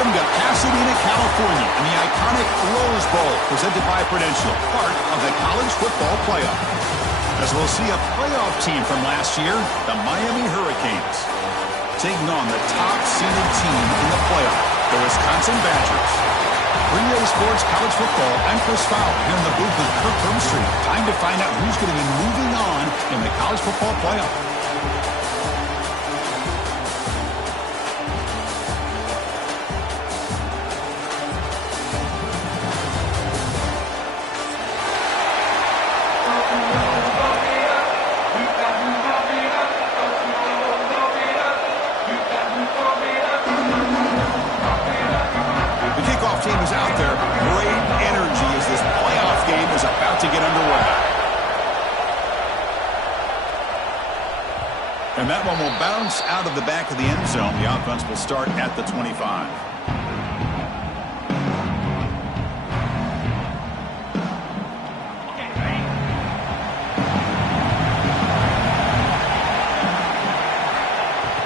Welcome to Pasadena, California, in the iconic Rose Bowl, presented by Prudential, part of the college football playoff. As we'll see a playoff team from last year, the Miami Hurricanes, taking on the top-seeded team in the playoff, the Wisconsin Badgers. Relay Sports College Football, I'm Chris Fowler, here in the booth with Kirk Hermstreet. Time to find out who's going to be moving on in the college football playoff. Team is out there. Great energy as this playoff game is about to get underway. And that one will bounce out of the back of the end zone. The offense will start at the 25.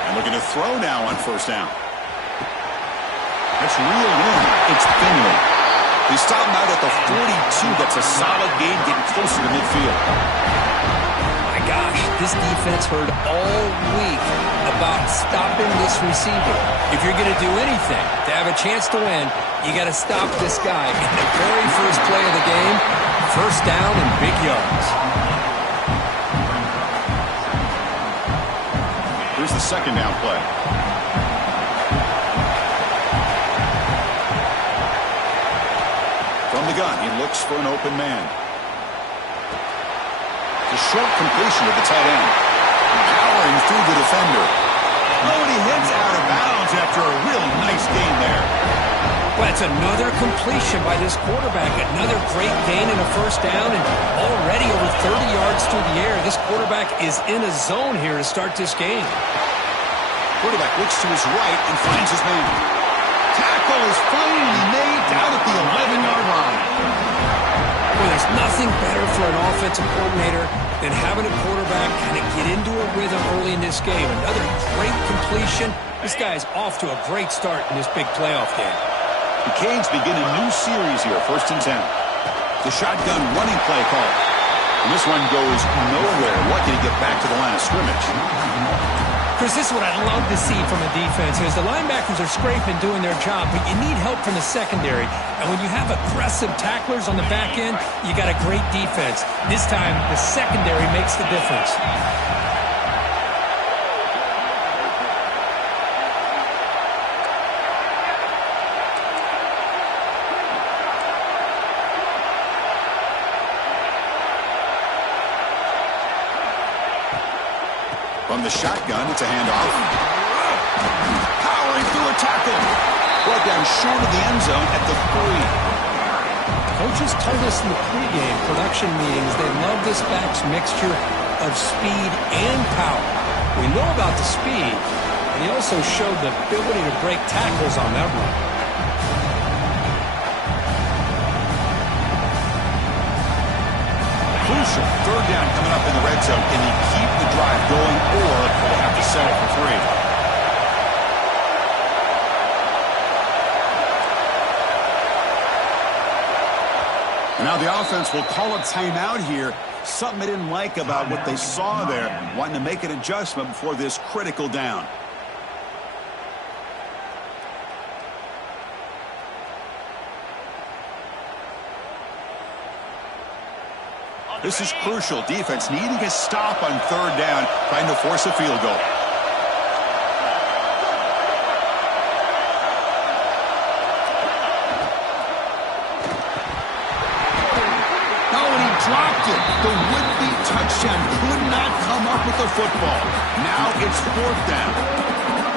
And looking to throw now on first down. It's reeled in. It's Finley. He stopped out at the 42. That's a solid gain, getting closer to midfield. My gosh, this defense heard all week about stopping this receiver. If you're going to do anything to have a chance to win, you got to stop this guy. In the very first play of the game, first down and big yards. Here's the second down play. From the gun, he looks for an open man. The short completion of the tight end. Powering through the defender. Oh, and he heads out of bounds after a real nice gain there. Well, it's another completion by this quarterback. Another great gain in a first down, and already over 30 yards through the air. This quarterback is in a zone here to start this game. Quarterback looks to his right and finds his man. Tackle is finally made down at the 11-yard line. Well, there's nothing better for an offensive coordinator than having a quarterback kind of get into a rhythm early in this game. Another great completion. This guy is off to a great start in this big playoff game. The Canes begin a new series here, 1st and 10. The shotgun running play call. And this one goes nowhere. Lucky to get back to the line of scrimmage. Chris, this is what I love to see from a defense is the linebackers are scraping, doing their job, but you need help from the secondary. And when you have aggressive tacklers on the back end, you got a great defense. This time, the secondary makes the difference. From the shotgun, it's a handoff. Powering through a tackle. Brought down short of the end zone at the 3. Coaches told us in the pregame production meetings they love this back's mixture of speed and power. We know about the speed, and he also showed the ability to break tackles on that run. Crucial. 3rd down coming up in the red zone. Can he keep the drive going, or will they have to settle for 3? And now the offense will call a timeout here. Something they didn't like about what they saw there. Wanting to make an adjustment before this critical down. This is crucial. Defense needing a stop on 3rd down, trying to force a field goal. Oh, and he dropped it. The would-be touchdown could not come up with the football. Now it's 4th down.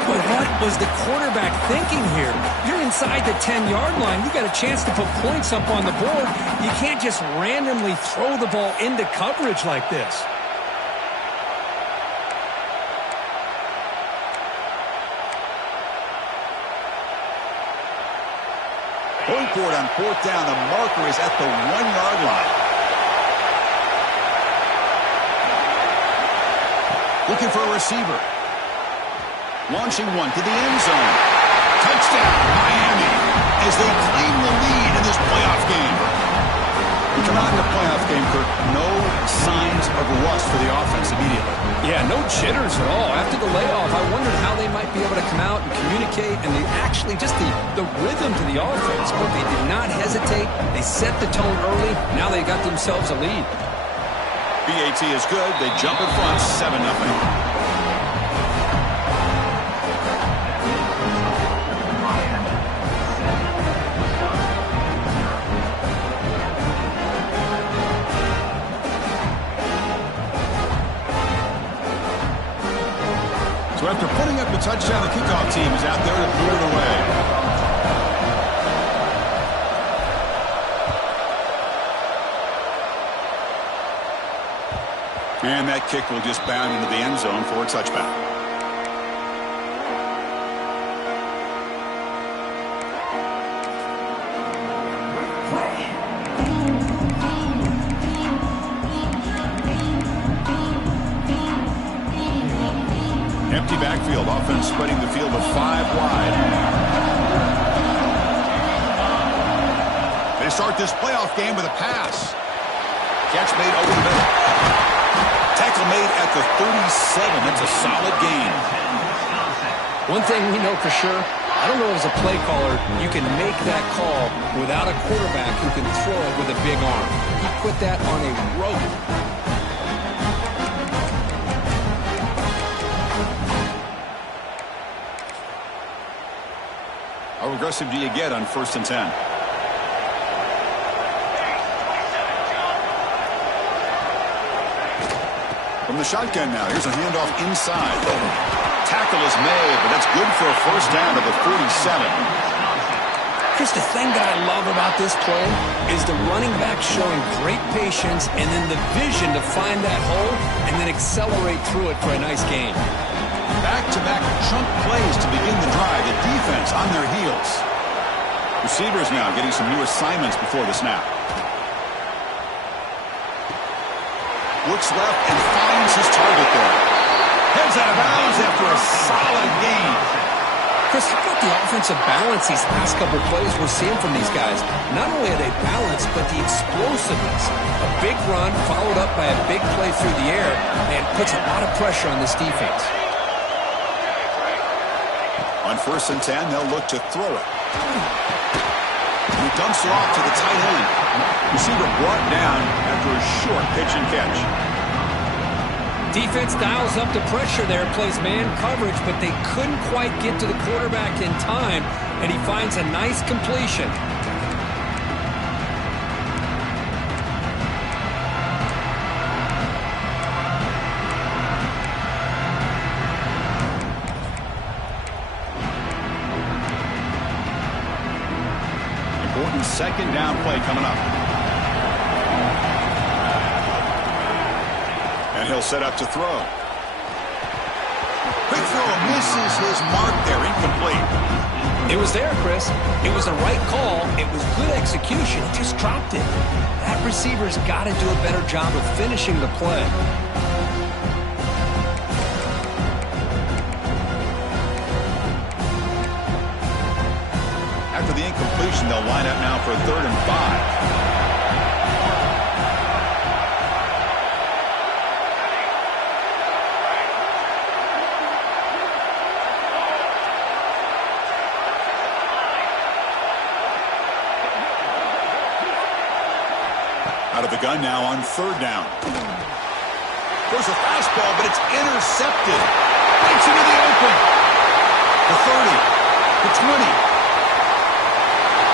But what was the quarterback thinking here? You're inside the 10-yard line. You got a chance to put points up on the board. You can't just randomly throw the ball into coverage like this. Point forward on 4th down. The marker is at the 1-yard line. Looking for a receiver. Launching one to the end zone. Touchdown, Miami. not in a playoff game, Kirk, no signs of rust for the offense immediately. Yeah, no jitters at all. After the layoff, I wondered how they might be able to come out and communicate, and they actually just the rhythm to the offense. But they did not hesitate. They set the tone early. Now they got themselves a lead. BAT is good. They jump in front, 7-0. So after putting up the touchdown, the kickoff team is out there to boot it away. And that kick will just bound into the end zone for a touchback. Empty backfield, offense spreading the field of 5 wide. They start this playoff game with a pass. Catch made over the middle. Tackle made at the 37. That's a solid gain. One thing we know for sure, I don't know as a play caller, you can make that call without a quarterback who can throw it with a big arm. He put that on a rope. How aggressive do you get on 1st and 10? From the shotgun now, here's a handoff inside. Tackle is made, but that's good for a first down to the 47. Chris, the thing that I love about this play is the running back showing great patience and then the vision to find that hole and then accelerate through it for a nice gain. Back-to-back chunk plays to begin the drive. The defense on their heels. Receivers now getting some new assignments before the snap. Looks left and finds his target there. Heads out of bounds after a solid gain. Chris, how about the offensive balance these past couple plays we're seeing from these guys? Not only are they balanced, but the explosiveness. A big run followed up by a big play through the air and puts a lot of pressure on this defense. On 1st and 10, they'll look to throw it. He dumps it off to the tight end. Receiver brought down after a short pitch and catch. Defense dials up the pressure there, plays man coverage, but they couldn't quite get to the quarterback in time, and he finds a nice completion. Important 2nd down play coming up. And he'll set up to throw. Quick throw misses his mark there, incomplete. It was there, Chris. It was the right call. It was good execution. He just dropped it. That receiver's got to do a better job of finishing the play. After the incompletion, they'll line up now for 3rd and 5. Out of the gun now on 3rd down. There's a fastball, but it's intercepted. Breaks into the open. The 30, the 20.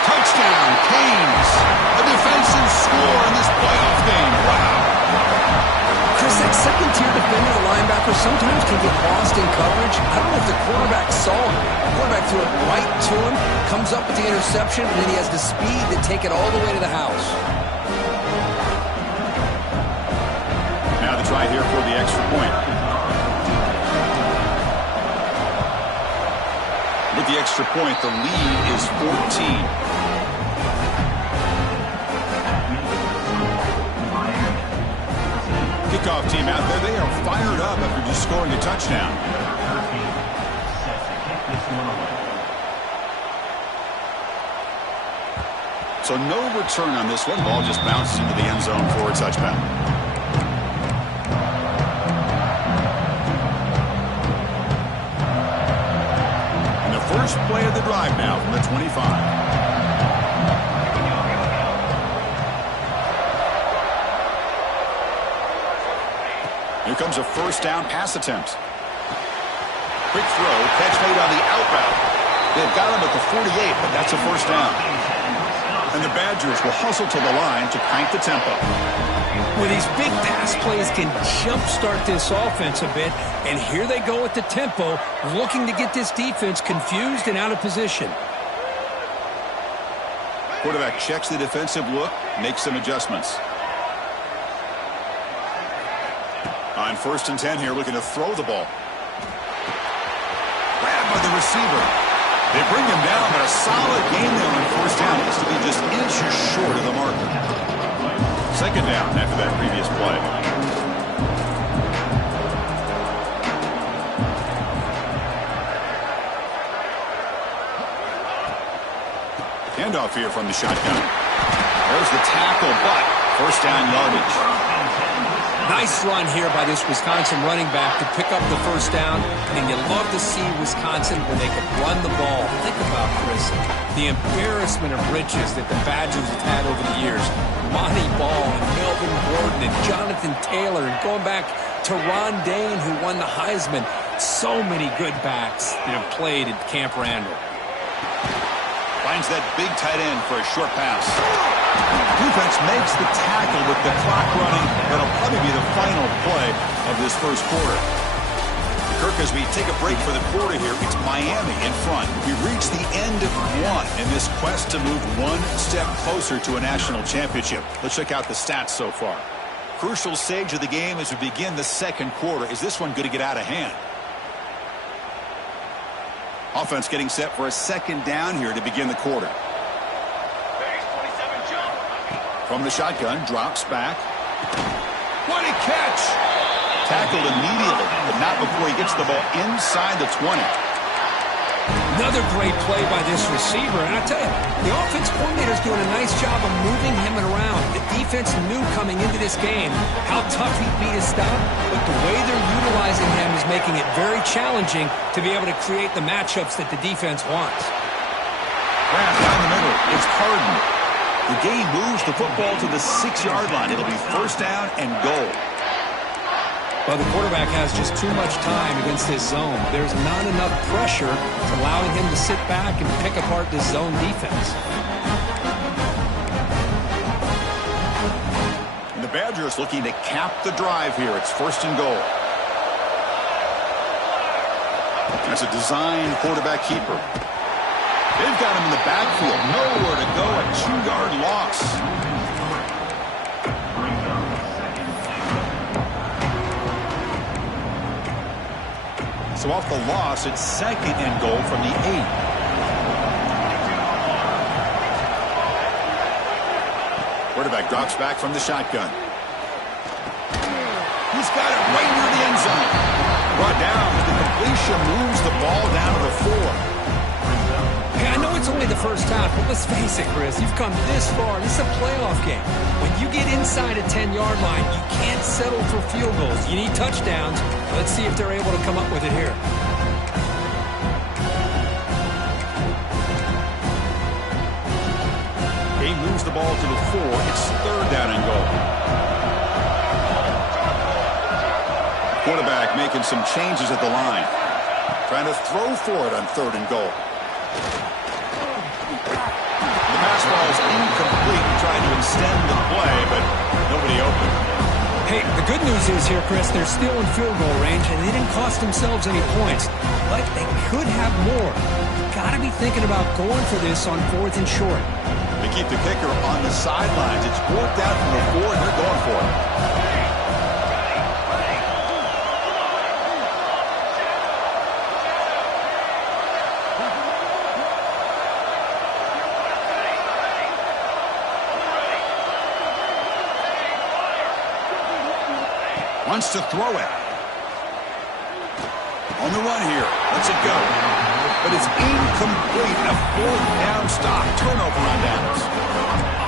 Touchdown, Canes. A defensive score in this playoff game. Wow. Chris, that second-tier defender, the linebacker, sometimes can get lost in coverage. I don't know if the quarterback saw him. The quarterback threw it right to him, comes up with the interception, and then he has the speed to take it all the way to the house. Now the try here for the extra point. With the extra point, the lead is 14. Kickoff team out there, they are fired up after just scoring a touchdown. So no return on this one. Ball just bounces into the end zone for a touchback. And the first play of the drive now from the 25. Here comes a first down pass attempt. Quick throw, catch made on the out route. They've got him at the 48, but that's a first down. And the Badgers will hustle to the line to crank the tempo. Well, these big pass plays can jumpstart this offense a bit, and here they go with the tempo, looking to get this defense confused and out of position. Quarterback checks the defensive look, makes some adjustments. On 1st and 10 here, looking to throw the ball. Grabbed by the receiver. They bring him down, but a solid game there on 1st down. Needs to be just inches short of the marker. 2nd down after that previous play. Handoff here from the shotgun. There's the tackle, but 1st down yardage. Nice run here by this Wisconsin running back to pick up the 1st down, and you love to see Wisconsin when they can run the ball. Think about, Chris, the embarrassment of riches that the Badgers have had over the years. Monty Ball and Melvin Gordon and Jonathan Taylor, and going back to Ron Dane, who won the Heisman. So many good backs that have played at Camp Randall. Finds that big tight end for a short pass. Defense makes the tackle with the clock running. That'll probably be the final play of this 1st quarter. Kirk, as we take a break for the quarter here, it's Miami in front. We reach the end of one in this quest to move one step closer to a national championship. Let's check out the stats so far. Crucial stage of the game as we begin the 2nd quarter. Is this one going to get out of hand? Offense getting set for a 2nd down here to begin the quarter. From the shotgun, drops back. What a catch! Tackled immediately, but not before he gets the ball inside the 20. Another great play by this receiver, and I tell you, the offense coordinator's doing a nice job of moving him around. The defense knew coming into this game how tough he'd be to stop, but the way they're utilizing him is making it very challenging to be able to create the matchups that the defense wants. Grab down the middle. It's Harden. The game moves the football to the 6-yard line. It'll be 1st down and goal. Well, the quarterback has just too much time against this zone. There's not enough pressure allowing him to sit back and pick apart this zone defense. And the Badgers looking to cap the drive here. It's 1st and goal. That's a design quarterback keeper. They've got him in the backfield. Nowhere to go. A 2-yard loss. So off the loss, it's 2nd and goal from the 8. Quarterback drops back from the shotgun. He's got it right near the end zone. Brought down. The completion moves the ball down to the 4. Hey, I know it's only the 1st half, but let's face it, Chris. You've come this far. This is a playoff game. When you get inside a 10-yard line, you can't settle for field goals. You need touchdowns. Let's see if they're able to come up with it here. He moves the ball to the 4. It's 3rd down and goal. Quarterback making some changes at the line. Trying to throw for it on 3rd and goal. The pass ball is incomplete, trying to extend the play, but nobody open. Hey, the good news is here, Chris, they're still in field goal range, and they didn't cost themselves any points. But they could have more. Got to be thinking about going for this on 4th and short. They keep the kicker on the sidelines. It's 4th down from the 4, and they're going for it. Wants to throw it. On the run here. Lets it go. But it's incomplete. A 4th down stop. Turnover on downs.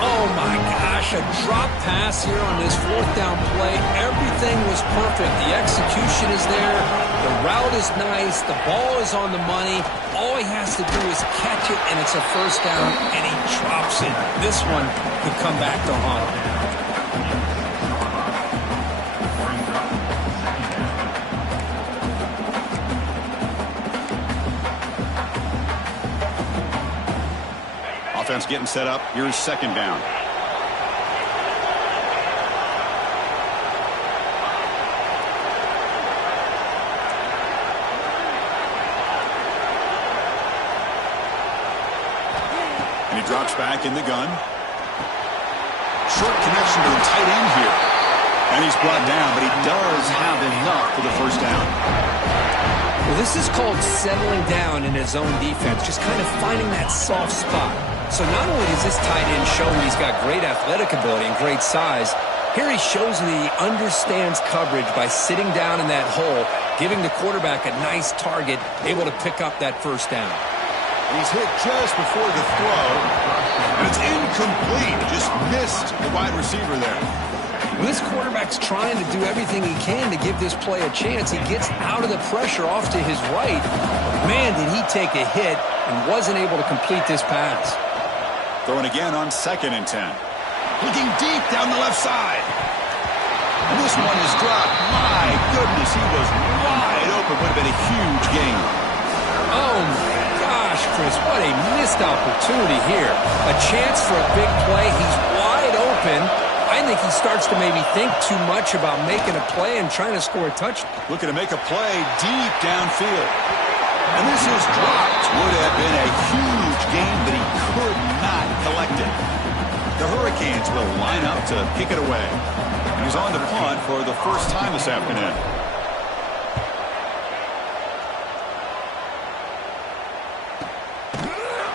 Oh, my gosh, a drop pass here on this fourth down play. Everything was perfect. The execution is there. The route is nice. The ball is on the money. All he has to do is catch it, and it's a first down, and he drops it. This one could come back to haunt him. Offense getting set up. Here's second down. And he drops back in the gun. Short connection to the tight end here. And he's brought down, but he does have enough for the first down. Well, this is called settling down in his own defense, just kind of finding that soft spot. So not only does this tight end show that he's got great athletic ability and great size, here he shows that he understands coverage by sitting down in that hole, giving the quarterback a nice target, able to pick up that first down. He's hit just before the throw, and it's incomplete. Just missed the wide receiver there. Well, this quarterback's trying to do everything he can to give this play a chance. He gets out of the pressure off to his right. Man, did he take a hit and wasn't able to complete this pass. Throwing again on 2nd and 10. Looking deep down the left side. And this one is dropped. My goodness, he was wide open. Would have been a huge gain. Oh, my gosh, Chris, what a missed opportunity here. A chance for a big play. He's wide open. I think he starts to maybe think too much about making a play and trying to score a touchdown. Looking to make a play deep downfield. And this is dropped. Would have been a huge gain, but he could not collect it. The Hurricanes will line up to kick it away. He's on to punt for the first time this afternoon.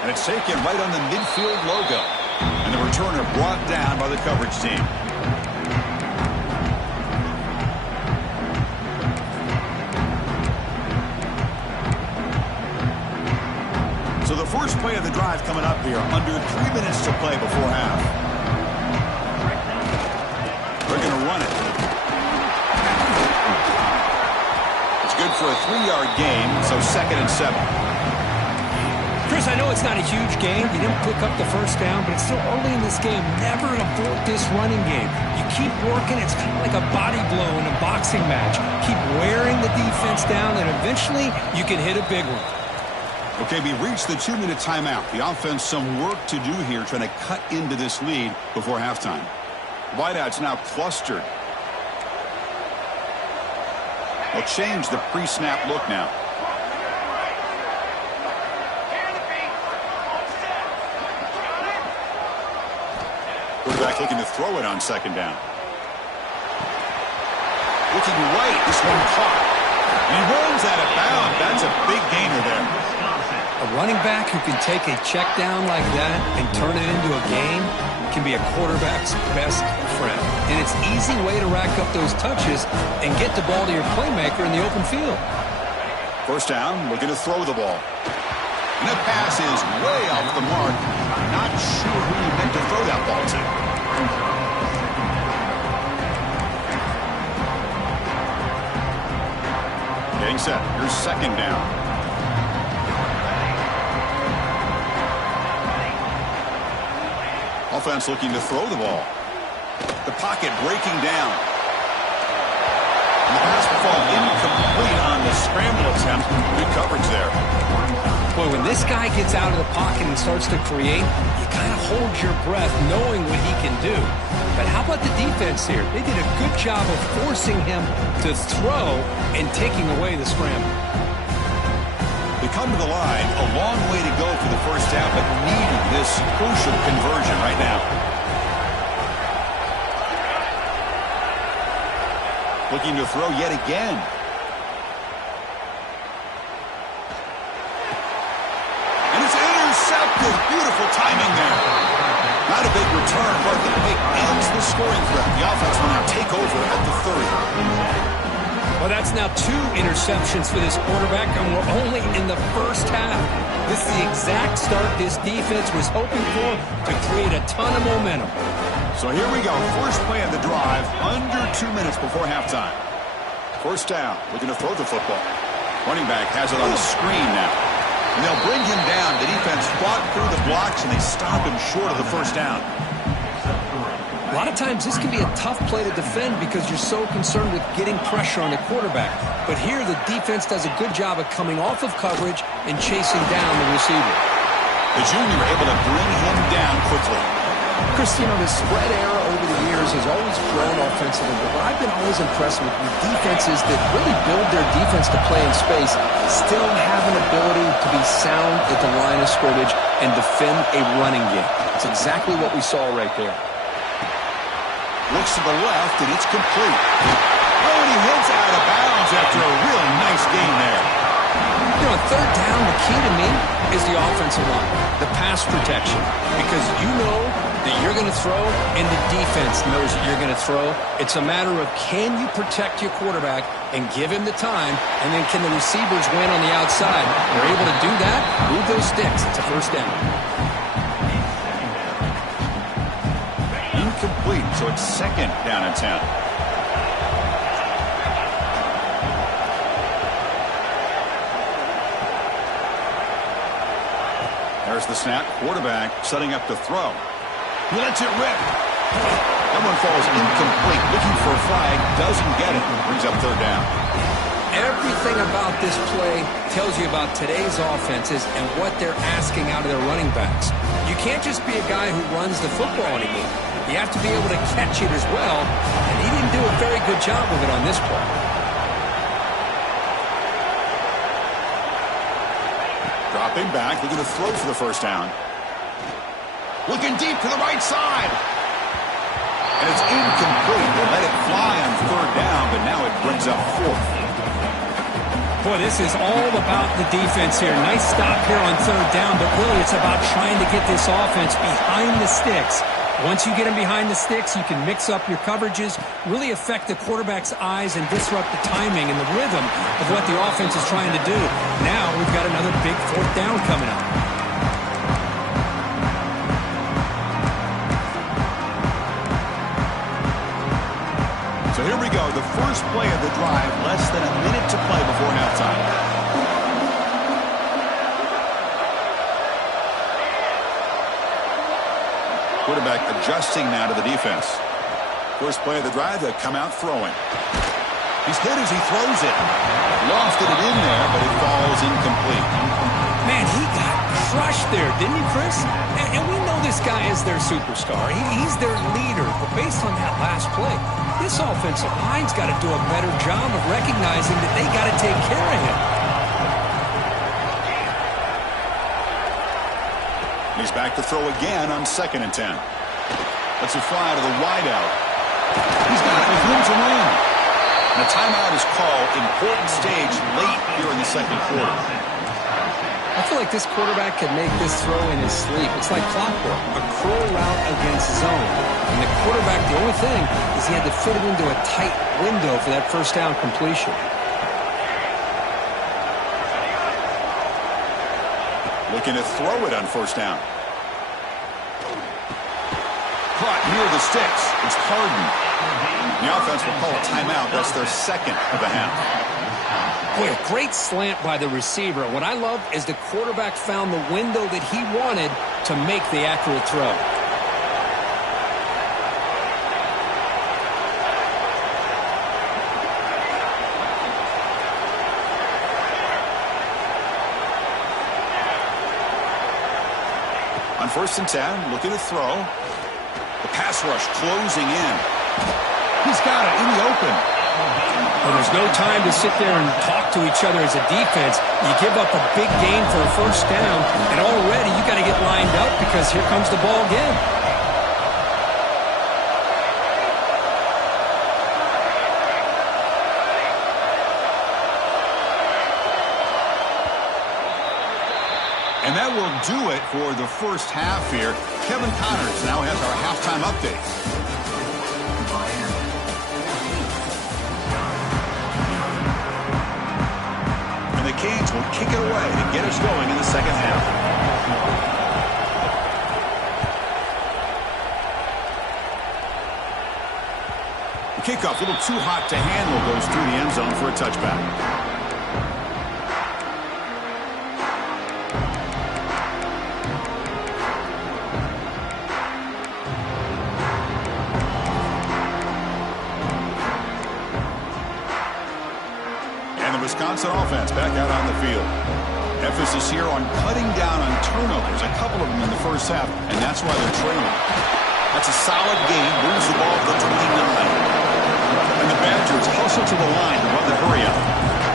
And it's taken right on the midfield logo. And the returner brought down by the coverage team. So the first play of the drive coming up here. Under 3 minutes to play before half. They're going to run it. It's good for a 3-yard gain, so 2nd and 7. Chris, I know it's not a huge game. You didn't pick up the first down, but it's still early in this game. Never abort this running game. You keep working. It's kind of like a body blow in a boxing match. Keep wearing the defense down, and eventually you can hit a big one. Okay, we reached the 2-minute timeout. The offense some work to do here, trying to cut into this lead before halftime. Wideouts now clustered. They'll change the pre-snap look now. Quarterback looking to throw it on 2nd down. Looking right, this one caught. And he runs out of bounds. That's a big gainer there. A running back who can take a check down like that and turn it into a gain can be a quarterback's best friend. And it's an easy way to rack up those touches and get the ball to your playmaker in the open field. First down, looking to throw the ball. And the pass is way off the mark. Not sure who you meant to throw that ball to. Getting set. Here's 2nd down. Offense looking to throw the ball. The pocket breaking down. And the pass will fall incomplete on the scramble attempt. Good coverage there. Boy, when this guy gets out of the pocket and starts to create, you kind of hold your breath knowing what he can do. But how about the defense here? They did a good job of forcing him to throw and taking away the scramble. They come to the line, a long way to go for the first down, but needing this crucial conversion right now. Looking to throw yet again. And it's intercepted. Beautiful timing there. Not a big return, but the pick ends the scoring threat. The offense will now take over at the 30. Well, that's now 2 interceptions for this quarterback, and we're only in the first half. This is the exact start this defense was hoping for to create a ton of momentum. So here we go. First play of the drive, under 2 minutes before halftime. First down, looking to throw the football. Running back has it on the screen now. And they'll bring him down. The defense fought through the blocks, and they stop him short of the first down. A lot of times this can be a tough play to defend because you're so concerned with getting pressure on the quarterback. But here the defense does a good job of coming off of coverage and chasing down the receiver. The junior able to bring him down quickly. Chris, you know, the spread era over the years has always grown offensively, but what I've been always impressed with defenses that really build their defense to play in space still have an ability to be sound at the line of scrimmage and defend a running game. It's exactly what we saw right there. Looks to the left, and it's complete. Oh, and he hits out of bounds after a real nice gain there. You know, third down, the key to me is the offensive line, the pass protection, because you know that you're going to throw, and the defense knows that you're going to throw. It's a matter of can you protect your quarterback and give him the time, and then can the receivers win on the outside? They're able to do that, move those sticks. It's a first down. Incomplete, so it's second down and 10. There's the snap. Quarterback setting up to throw. He lets it rip. That one falls incomplete. Looking for a flag. Doesn't get it. Brings up third down. Everything about this play tells you about today's offenses and what they're asking out of their running backs. You can't just be a guy who runs the football anymore. You have to be able to catch it as well, and he didn't do a very good job of it on this play. Dropping back, looking to throw for the first down. Looking deep to the right side. And it's incomplete. They let it fly on third down, but now it brings up fourth. Boy, this is all about the defense here. Nice stop here on third down, but really it's about trying to get this offense behind the sticks. Once you get them behind the sticks, you can mix up your coverages, really affect the quarterback's eyes and disrupt the timing and the rhythm of what the offense is trying to do. Now we've got another big fourth down coming up. So here we go, the first play of the drive, less than a minute to play before halftime. Quarterback adjusting now to the defense. First play of the drive, they come out throwing. He's hit as he throws it. Lofted it in there, but it falls incomplete. Man, he got crushed there, didn't he, Chris? And we know this guy is their superstar. He's their leader. But based on that last play, this offensive line's got to do a better job of recognizing that they got to take care of him. He's back to throw again on 2nd and 10. Lets it fly to the wideout. He's got it with room to run. And a timeout is called. Important stage late here in the second quarter. I feel like this quarterback could make this throw in his sleep. It's like clockwork, a curl route against zone. And the quarterback, the only thing is he had to fit it into a tight window for that first down completion. Looking to throw it on first down. Caught near the sticks. It's Harden. The offense will call a timeout. That's their second of the half. Boy, a great slant by the receiver. What I love is the quarterback found the window that he wanted to make the accurate throw. On 1st and 10, looking to throw. The pass rush closing in. He's got it in the open. Well, there's no time to sit there and talk to each other as a defense. You give up a big gain for a first down, and already you got to get lined up because here comes the ball again. And that will do it for the first half here. Kevin Connors now has our halftime update. Hurricanes will kick it away to get us going in the second half. The kickoff, a little too hot to handle, goes through the end zone for a touchback. Wisconsin offense back out on the field. Emphasis here on cutting down on turnovers, a couple of them in the first half, and that's why they're trailing. That's a solid gain, moves the ball to the 29. And the Badgers hustle to the line to run the hurry up.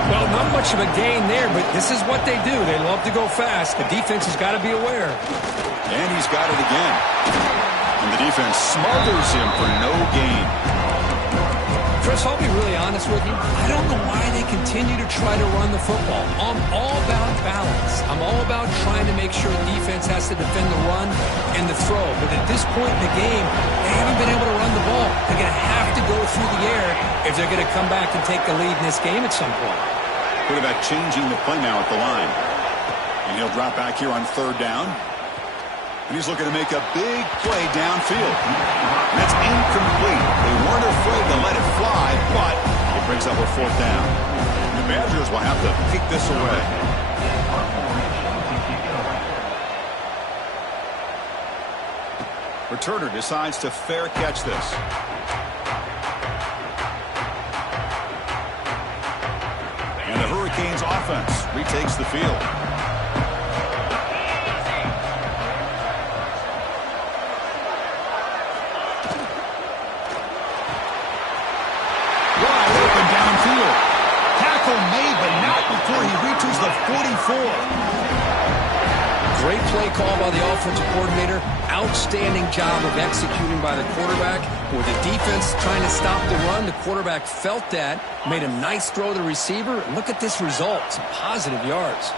Well, not much of a gain there, but this is what they do. They love to go fast. The defense has got to be aware. And he's got it again. And the defense smothers him for no gain. Chris, I'll be really honest with you. I don't know why they continue to try to run the football. I'm all about balance. I'm all about trying to make sure the defense has to defend the run and the throw. But at this point in the game, they haven't been able to run the ball. They're going to have to go through the air if they're going to come back and take the lead in this game at some point. Quarterback changing the play now at the line. And he'll drop back here on third down. And he's looking to make a big play downfield. And that's incomplete. They weren't afraid to let it fly, but it brings up a fourth down. And the Badgers will have to kick this away. Returner decides to fair catch this. And the Hurricanes offense retakes the field. Made, but not before he reaches the 44. Great play call by the offensive coordinator. Outstanding job of executing by the quarterback. With the defense trying to stop the run, the quarterback felt that, made a nice throw to the receiver. And look at this result, some positive yards.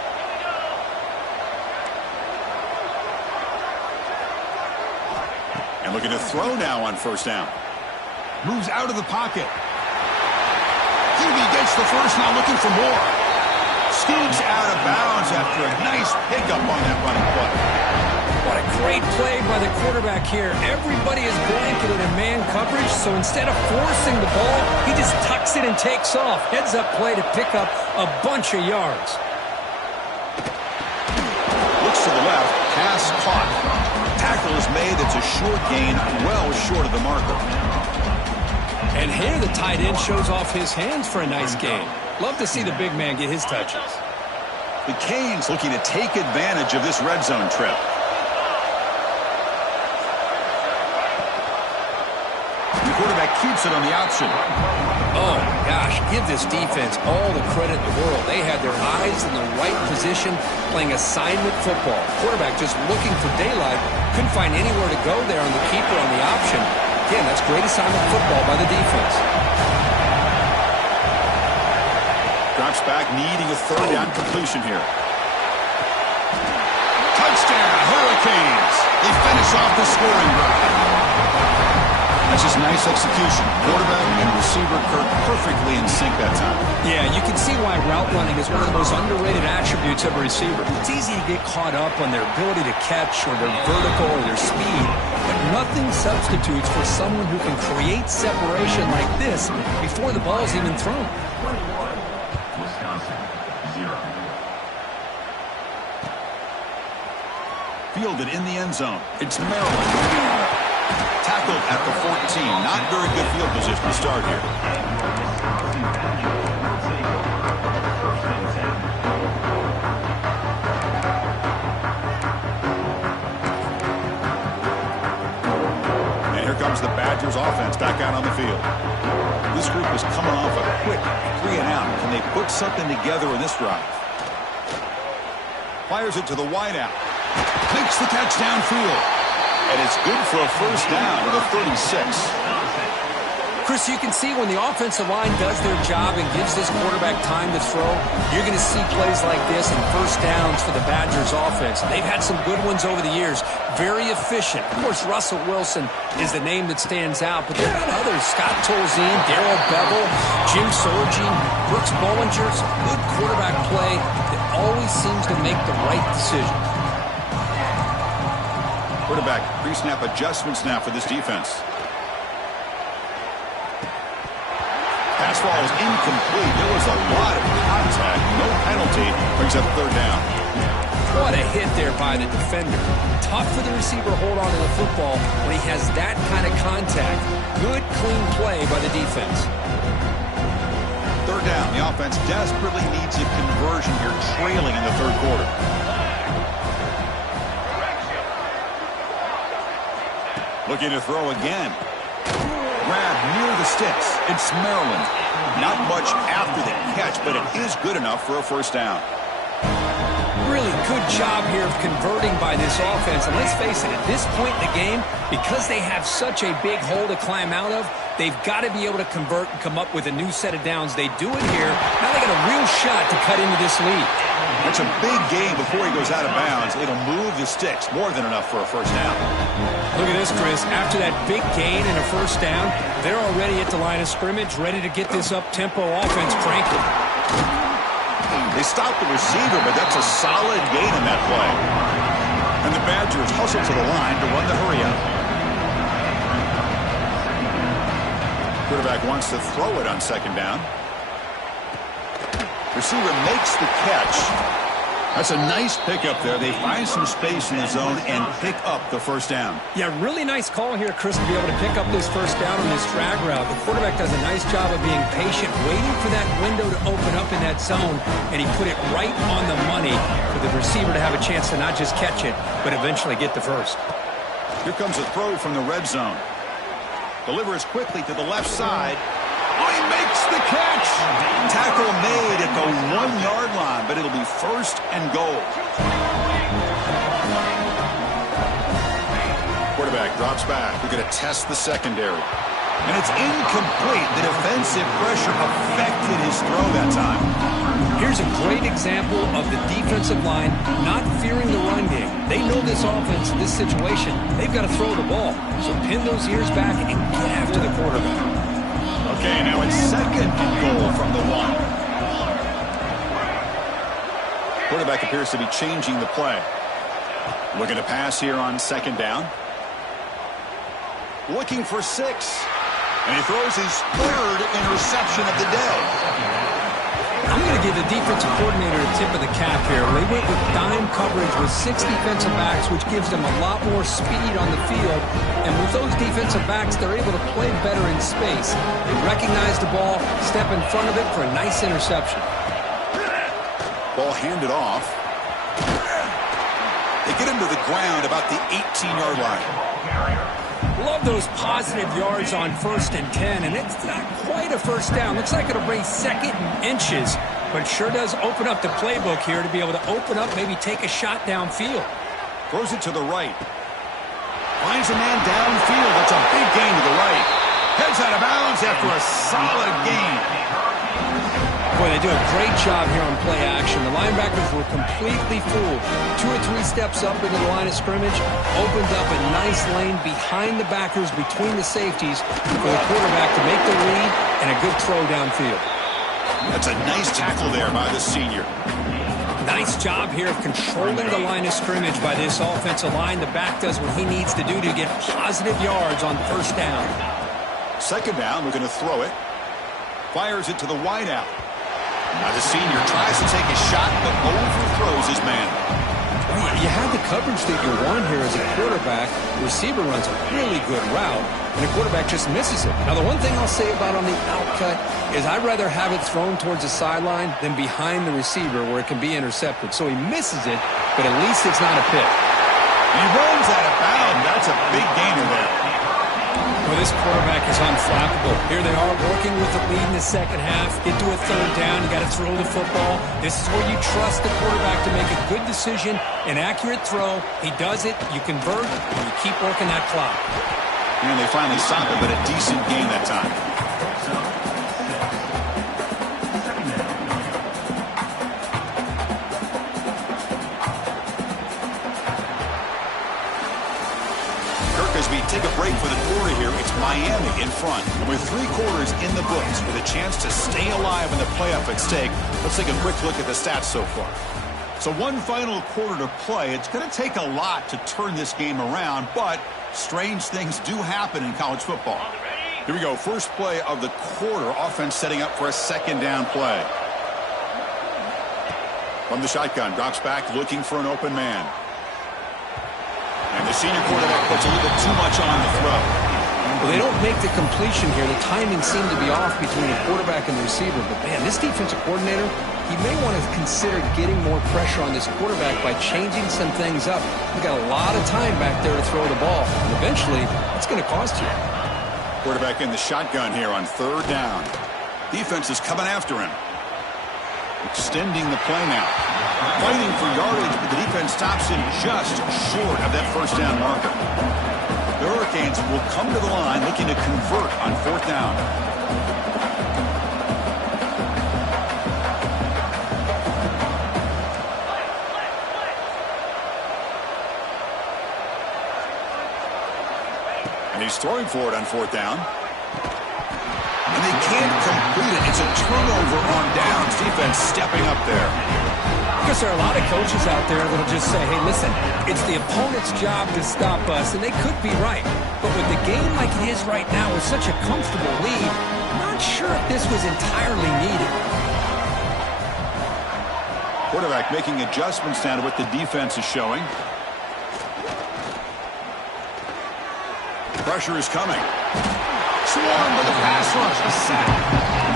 And looking to throw now on first down. Moves out of the pocket. He gets the first, now looking for more. Scoots out of bounds after a nice pickup on that running play. What a great play by the quarterback here. Everybody is blanketed in man coverage, so instead of forcing the ball, he just tucks it and takes off. Heads up play to pick up a bunch of yards. Looks to the left, pass caught. Tackle is made, it's a short gain, well short of the marker. And here the tight end shows off his hands for a nice gain. Love to see the big man get his touches. The Canes looking to take advantage of this red zone trip. The quarterback keeps it on the option. Oh, gosh, give this defense all the credit in the world. They had their eyes in the right position, playing assignment football. Quarterback just looking for daylight. Couldn't find anywhere to go there on the keeper on the option. Again, that's great assignment football by the defense. Drops back, needing a third down completion here. Touchdown, Hurricanes. They finish off the scoring drive. That's just nice execution. Quarterback and receiver Kirk perfectly in sync that time. Yeah, you can see why route running is one of the most underrated attributes of a receiver. It's easy to get caught up on their ability to catch or their vertical or their speed, but nothing substitutes for someone who can create separation like this before the ball is even thrown. Fielded in the end zone. It's Maryland. Tackled at the 14. Not very good field position to start here. And here comes the Badgers offense back out on the field. This group is coming off a quick 3 and out. Can they put something together in this drive? Fires it to the wideout. Makes the catch downfield. And it's good for a first down at the 36. Chris, you can see when the offensive line does their job and gives this quarterback time to throw, you're going to see plays like this and first downs for the Badgers offense. They've had some good ones over the years. Very efficient. Of course, Russell Wilson is the name that stands out, but they've got others. Scott Tolzien, Darrell Bevel, Jim Sorgi, Brooks Bollinger. Some good quarterback play that always seems to make the right decision. Quarterback pre-snap adjustments now for this defense. Pass ball is incomplete. There was a lot of contact. No penalty. Brings up third down. What a hit there by the defender. Tough for the receiver to hold on to the football when he has that kind of contact. Good, clean play by the defense. Third down. The offense desperately needs a conversion here, trailing in the third quarter. Looking to throw again. Grab near the sticks. It's Maryland. Not much after the catch, but it is good enough for a first down. Really good job here of converting by this offense. And let's face it, at this point in the game, because they have such a big hole to climb out of, they've got to be able to convert and come up with a new set of downs. They do it here. Now they got a real shot to cut into this lead. That's a big gain before he goes out of bounds. It'll move the sticks. More than enough for a first down. Look at this, Chris. After that big gain and a first down, they're already at the line of scrimmage, ready to get this up-tempo offense cranking. They stopped the receiver, but that's a solid gain in that play. And the Badgers hustle to the line to run the hurry-up. Quarterback wants to throw it on second down. Receiver makes the catch. That's a nice pickup there. They find some space in the zone and pick up the first down. Yeah, really nice call here, Chris, to be able to pick up this first down on this drag route. The quarterback does a nice job of being patient, waiting for that window to open up in that zone, and he put it right on the money for the receiver to have a chance to not just catch it, but eventually get the first. Here comes a throw from the red zone. Delivers quickly to the left side. Oh, he makes the catch. Tackle made at the 1-yard line, but it'll be first and goal. Quarterback drops back. We're going to test the secondary. And it's incomplete. The defensive pressure affected his throw that time. Here's a great example of the defensive line not fearing the run game. They know this offense, this situation. They've got to throw the ball. So pin those ears back and get after the quarterback. Okay, now it's second and goal from the 1. Quarterback appears to be changing the play. Looking to pass here on second down. Looking for 6. And he throws his third interception of the day. I'm going to give the defensive coordinator a tip of the cap here. They went with dime coverage with 6 defensive backs, which gives them a lot more speed on the field. And with those defensive backs, they're able to play better in space. They recognize the ball, step in front of it for a nice interception. Ball handed off. They get him to the ground about the 18-yard line. Love those positive yards on 1st and 10, and it's not quite a first down. Looks like it'll bring second and inches, but sure does open up the playbook here to be able to open up, maybe take a shot downfield. Throws it to the right. Finds a man downfield. That's a big gain to the right. Heads out of bounds after a solid gain. Boy, they do a great job here on play action. The linebackers were completely fooled. 2 or 3 steps up into the line of scrimmage, opened up a nice lane behind the backers, between the safeties, for the quarterback to make the read and a good throw downfield. That's a nice tackle there by the senior. Nice job here of controlling the line of scrimmage by this offensive line. The back does what he needs to do to get positive yards on first down. Second down, we're going to throw it. Fires it to the wideout. Now the senior tries to take a shot, but overthrows his man. You have the coverage that you want here as a quarterback. The receiver runs a really good route, and the quarterback just misses it. Now, the one thing I'll say about on the outcut is I'd rather have it thrown towards the sideline than behind the receiver where it can be intercepted. So he misses it, but at least it's not a pick. He runs out of bounds. That's a big gainer there. Well, this quarterback is unflappable. Here they are working with the lead in the second half. Get to a third down. You got to throw the football. This is where you trust the quarterback to make a good decision, an accurate throw. He does it. You convert, and you keep working that clock. And they finally stop it, but a decent gain that time. As we take a break for the quarter here, it's Miami in front. And with 3 quarters in the books with a chance to stay alive in the playoff at stake, let's take a quick look at the stats so far. So one final quarter to play. It's going to take a lot to turn this game around, but strange things do happen in college football. Here we go. First play of the quarter. Offense setting up for a second down play. From the shotgun, drops back looking for an open man. And the senior quarterback puts a little bit too much on the throw. Well, they don't make the completion here. The timing seemed to be off between the quarterback and the receiver. But, man, this defensive coordinator, he may want to consider getting more pressure on this quarterback by changing some things up. He's got a lot of time back there to throw the ball. And eventually, it's going to cost you. Quarterback in the shotgun here on 3rd down. Defense is coming after him. Extending the play now. Fighting for yardage, but the defense stops him just short of that first down marker. The Hurricanes will come to the line looking to convert on 4th down. And he's throwing for it on 4th down. And they can't complete it. It's a turnover on downs. Defense stepping up there. Because there are a lot of coaches out there that will just say, hey, listen, it's the opponent's job to stop us, and they could be right. But with the game like it is right now with such a comfortable lead, I'm not sure if this was entirely needed. Quarterback making adjustments now to what the defense is showing. Pressure is coming. Swarmed with a pass rush. A sack.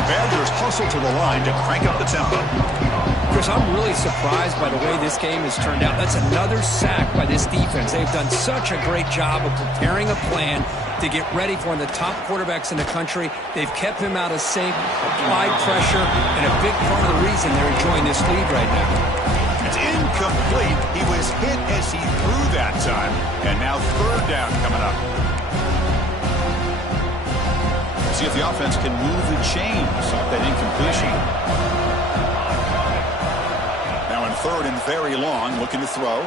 The Badgers hustle to the line to crank up the tempo. Chris, I'm really surprised by the way this game has turned out. That's another sack by this defense. They've done such a great job of preparing a plan to get ready for one of the top quarterbacks in the country. They've kept him out of sync, applied pressure, and a big part of the reason they're enjoying this lead right now. It's incomplete. He was hit as he threw that time. And now 3rd down coming up. See if the offense can move the chains off that incompletion. Now in 3rd and very long, looking to throw.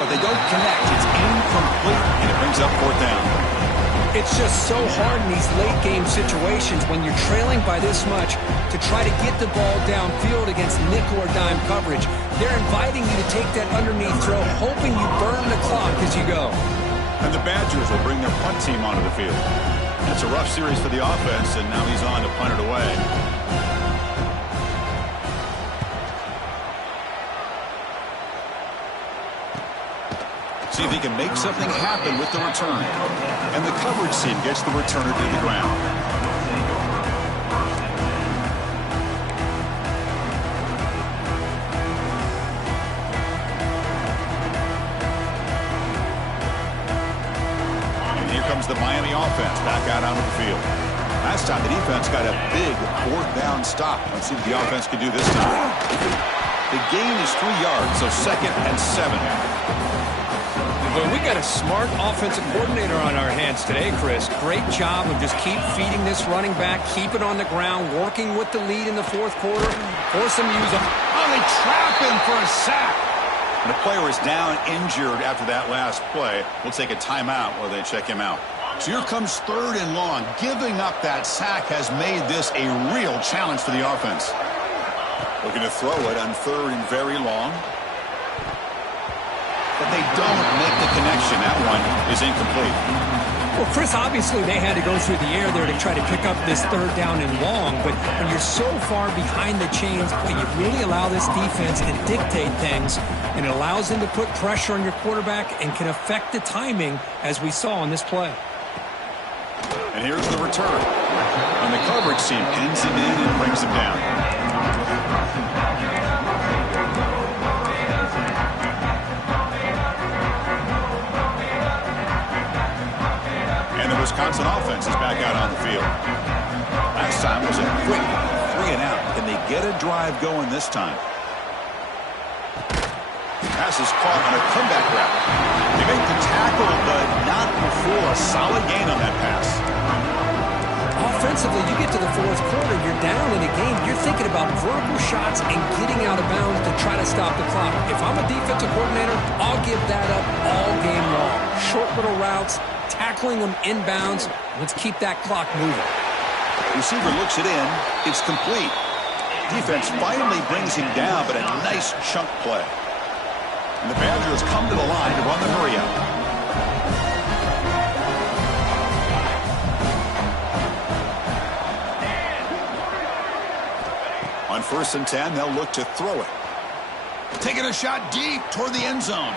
But they don't connect. It's incomplete, and it brings up 4th down. It's just so hard in these late game situations when you're trailing by this much to try to get the ball downfield against nickel or dime coverage. They're inviting you to take that underneath throw, hoping you burn the clock as you go. And the Badgers will bring their punt team onto the field. It's a rough series for the offense, and now he's on to punt it away. See if he can make something happen with the return. And the coverage team gets the returner to the ground. The Miami offense back out onto the field. Last time the defense got a big 4th down stop. Let's see what the offense can do this time. The gain is 3 yards, so 2nd and 7. Well, we got a smart offensive coordinator on our hands today, Chris. Great job of just keep feeding this running back, keep it on the ground, working with the lead in the 4th quarter, force him to use them. Oh, they trap him for a sack. And the player is down injured after that last play. We'll take a timeout while they check him out. So here comes 3rd and long. Giving up that sack has made this a real challenge for the offense. Looking to throw it on 3rd and very long. But they don't make the connection. That one is incomplete. Well, Chris, obviously they had to go through the air there to try to pick up this 3rd down and long. But when you're so far behind the chains, you really allow this defense to dictate things. And it allows them to put pressure on your quarterback and can affect the timing, as we saw on this play. And here's the return. And the coverage team pins him in and brings him down. And the Wisconsin offense is back out on the field. Last time was a quick 3 and out. Can they get a drive going this time? Pass is caught on a comeback route. They make the tackle, but not before for a solid gain on that pass. Offensively, you get to the fourth quarter, you're down in a game, you're thinking about vertical shots and getting out of bounds to try to stop the clock. If I'm a defensive coordinator, I'll give that up all game long. Short little routes, tackling them inbounds. Let's keep that clock moving. Receiver looks it in. It's complete. Defense finally brings him down, but a nice chunk play. And the Badgers come to the line to run the hurry-up. On 1st and 10, they'll look to throw it. Taking a shot deep toward the end zone.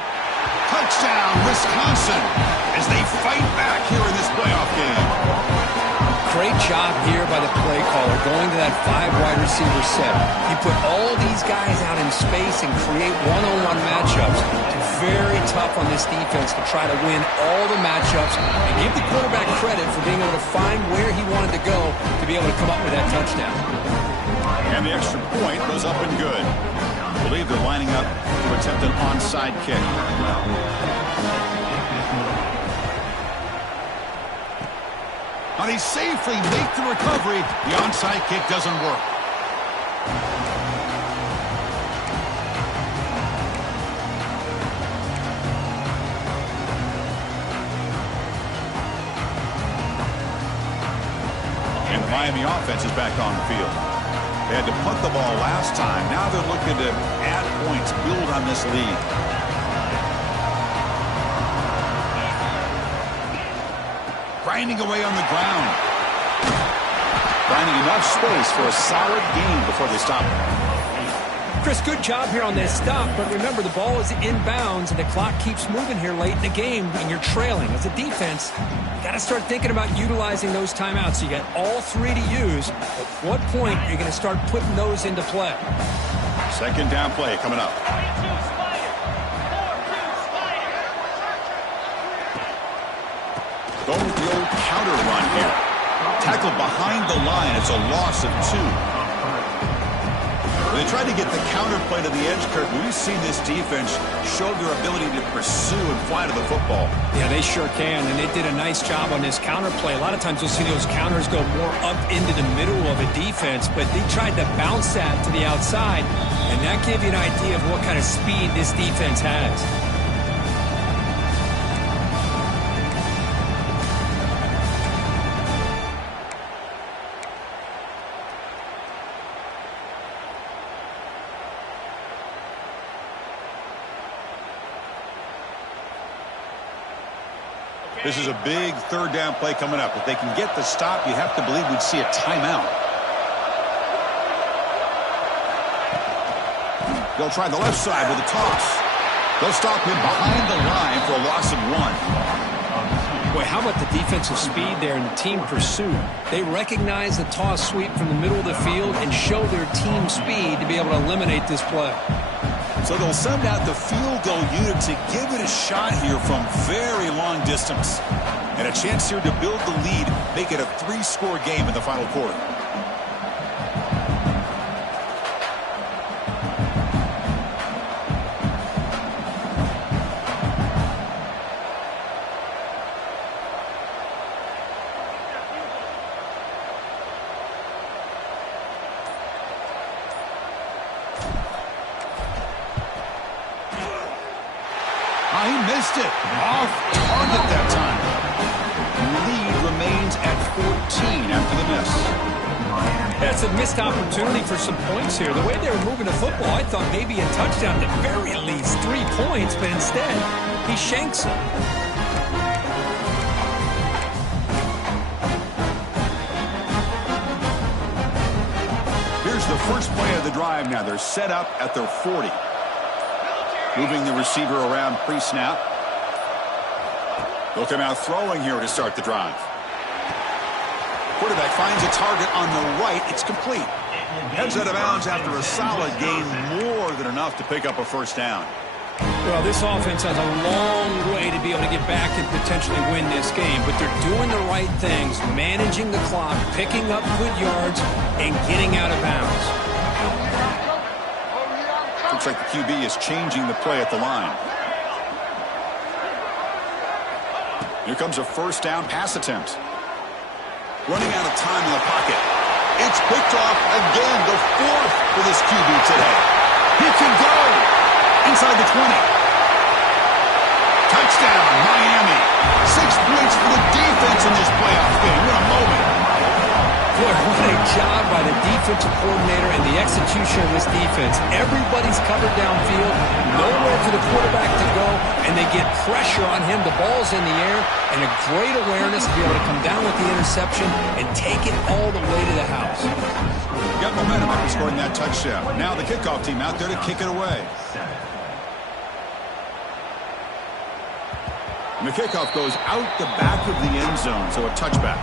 Touchdown, Wisconsin, as they fight back here in this playoff game. Great job here by the play caller going to that 5 wide receiver set. He put all these guys out in space and create one-on-one matchups. It's very tough on this defense to try to win all the matchups and give the quarterback credit for being able to find where he wanted to go to be able to come up with that touchdown. And the extra point goes up and good. I believe they're lining up to attempt an onside kick. How they safely make the recovery. The onside kick doesn't work. And the Miami offense is back on the field. They had to punt the ball last time. Now they're looking to add points, build on this lead. Grinding away on the ground. Finding enough space for a solid gain before they stop it. Chris, good job here on this stop, but remember the ball is inbounds and the clock keeps moving here late in the game and you're trailing. As a defense, you got to start thinking about utilizing those timeouts. You got all 3 to use. At what point are you going to start putting those into play? Second down play coming up. Go with the old counter run here. Tackled behind the line. It's a loss of 2. When they tried to get the counter play to the edge, Kirk, we've seen this defense show their ability to pursue and fly to the football. Yeah, they sure can, and they did a nice job on this counter play. A lot of times you'll see those counters go more up into the middle of a defense, but they tried to bounce that to the outside, and that gave you an idea of what kind of speed this defense has. This is a big third down play coming up. If they can get the stop, you have to believe we'd see a timeout. They'll try the left side with a toss. They'll stop him behind the line for a loss of 1. Boy, how about the defensive speed there and the team pursuit? They recognize the toss sweep from the middle of the field and show their team speed to be able to eliminate this play. So they'll send out the field goal unit to give it a shot here from very long distance. And a chance here to build the lead, make it a 3-score game in the final quarter. He missed it. Off target that time. Lead remains at 14 after the miss. That's a missed opportunity for some points here. The way they were moving the football, I thought maybe a touchdown, at the very least 3 points, but instead, he shanks it. Here's the first play of the drive now. They're set up at their 40. Moving the receiver around pre-snap. They'll come out throwing here to start the drive. Quarterback finds a target on the right. It's complete. Heads out of bounds after a solid gain, more than enough to pick up a first down. Well, this offense has a long way to be able to get back and potentially win this game, but they're doing the right things, managing the clock, picking up good yards, and getting out of bounds. Looks like the QB is changing the play at the line. Here comes a first down pass attempt. Running out of time in the pocket. It's picked off again, the fourth for this QB today. He can go inside the 20. Touchdown, Miami. 6 points for the defense in this playoff game. What a moment. Boy, what a job by the defensive coordinator and the execution of this defense. Everybody's covered downfield, nowhere for the quarterback to go, and they get pressure on him. The ball's in the air, and a great awareness to be able to come down with the interception and take it all the way to the house. Got momentum after scoring that touchdown. Now the kickoff team out there to kick it away. And the kickoff goes out the back of the end zone, so a touchback.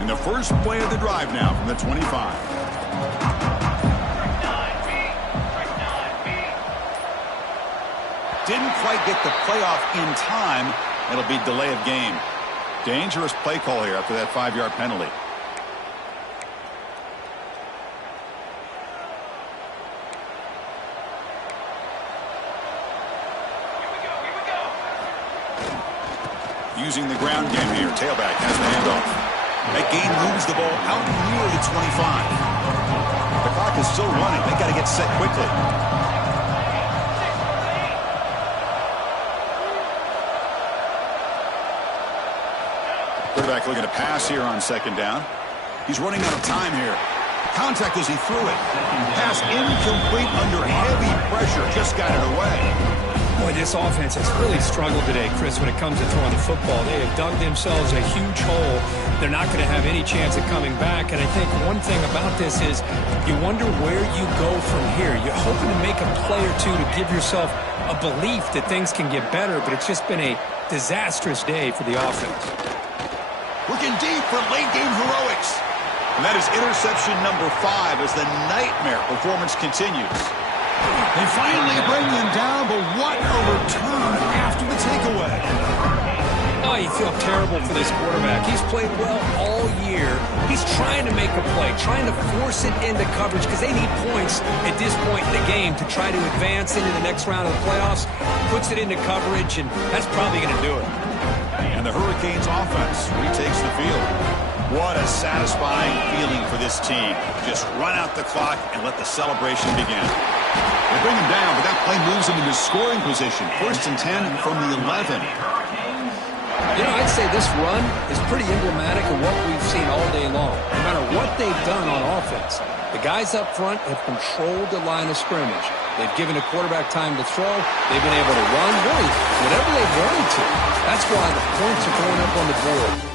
And the first play of the drive now from the 25. Didn't quite get the playoff in time. It'll be delay of game. Dangerous play call here after that 5-yard penalty. Using the ground game here. Tailback has the handoff. That gain moves the ball out near the 25. The clock is still running. They got to get set quickly. Quarterback looking to pass here on second down. He's running out of time here. Contact as he threw it. Pass incomplete under heavy pressure. Just got it away. Boy, this offense has really struggled today, Chris, when it comes to throwing the football. They have dug themselves a huge hole. They're not going to have any chance of coming back. And I think one thing about this is you wonder where you go from here. You're hoping to make a play or two to give yourself a belief that things can get better, but it's just been a disastrous day for the offense. Looking deep for late-game heroics. And that is interception number 5 as the nightmare performance continues. They finally bring him down, but what a return after the takeaway. Oh, you feel terrible for this quarterback. He's played well all year. He's trying to make a play, trying to force it into coverage because they need points at this point in the game to try to advance into the next round of the playoffs. Puts it into coverage, and that's probably going to do it. And the Hurricanes offense retakes the field. What a satisfying feeling for this team. Just run out the clock and let the celebration begin. They bring him down, but that play moves him into scoring position. 1st and 10 from the 11. You know, I'd say this run is pretty emblematic of what we've seen all day long. No matter what they've done on offense, the guys up front have controlled the line of scrimmage. They've given the quarterback time to throw. They've been able to run, really, whatever they've wanted to. That's why the points are going up on the board.